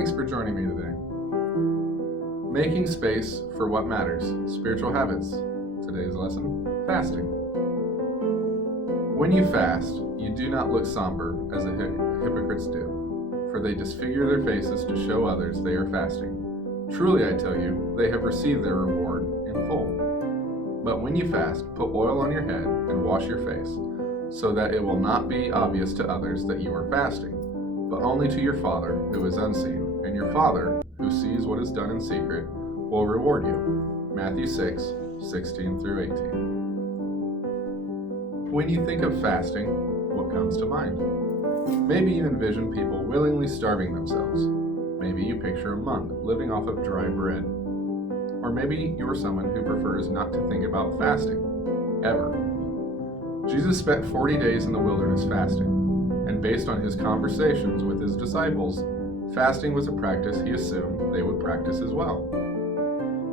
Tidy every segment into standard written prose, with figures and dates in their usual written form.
Thanks for joining me today. Making space for what matters, spiritual habits. Today's lesson, fasting. When you fast, you do not look somber as the hypocrites do, for they disfigure their faces to show others they are fasting. Truly, I tell you, they have received their reward in full. But when you fast, put oil on your head and wash your face, so that it will not be obvious to others that you are fasting, but only to your Father who is unseen, and your Father, who sees what is done in secret, will reward you. Matthew 6:16-18. When you think of fasting, what comes to mind? Maybe you envision people willingly starving themselves. Maybe you picture a monk living off of dry bread. Or maybe you're someone who prefers not to think about fasting, ever. Jesus spent 40 days in the wilderness fasting, and based on his conversations with his disciples, fasting was a practice he assumed they would practice as well.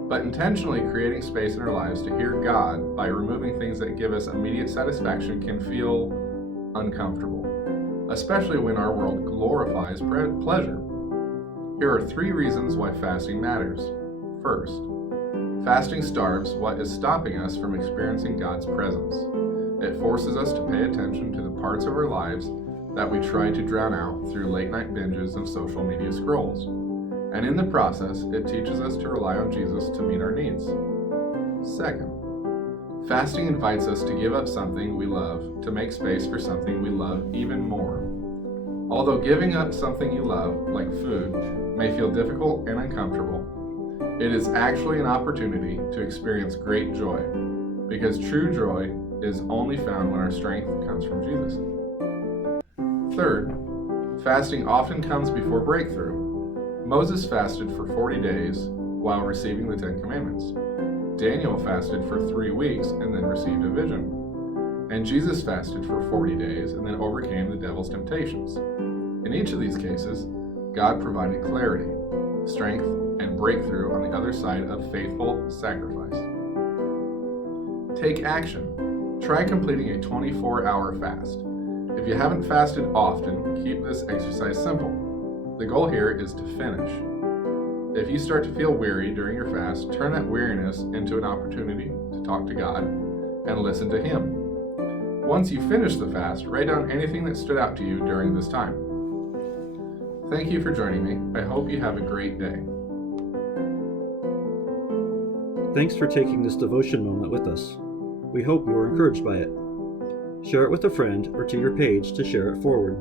But intentionally creating space in our lives to hear God by removing things that give us immediate satisfaction can feel uncomfortable, especially when our world glorifies pleasure. Here are 3 reasons why fasting matters. First, fasting starves what is stopping us from experiencing God's presence. It forces us to pay attention to the parts of our lives that we try to drown out through late-night binges of social media scrolls. And in the process, it teaches us to rely on Jesus to meet our needs. Second, fasting invites us to give up something we love to make space for something we love even more. Although giving up something you love, like food, may feel difficult and uncomfortable, it is actually an opportunity to experience great joy, because true joy is only found when our strength comes from Jesus. Third, fasting often comes before breakthrough. Moses fasted for 40 days while receiving the 10 Commandments. Daniel fasted for 3 weeks and then received a vision. And Jesus fasted for 40 days and then overcame the devil's temptations. In each of these cases, God provided clarity, strength, and breakthrough on the other side of faithful sacrifice. Take action. Try completing a 24-hour fast. If you haven't fasted often, keep this exercise simple. The goal here is to finish. If you start to feel weary during your fast, turn that weariness into an opportunity to talk to God and listen to Him. Once you finish the fast, write down anything that stood out to you during this time. Thank you for joining me. I hope you have a great day. Thanks for taking this devotion moment with us. We hope you were encouraged by it. Share it with a friend or to your page to share it forward.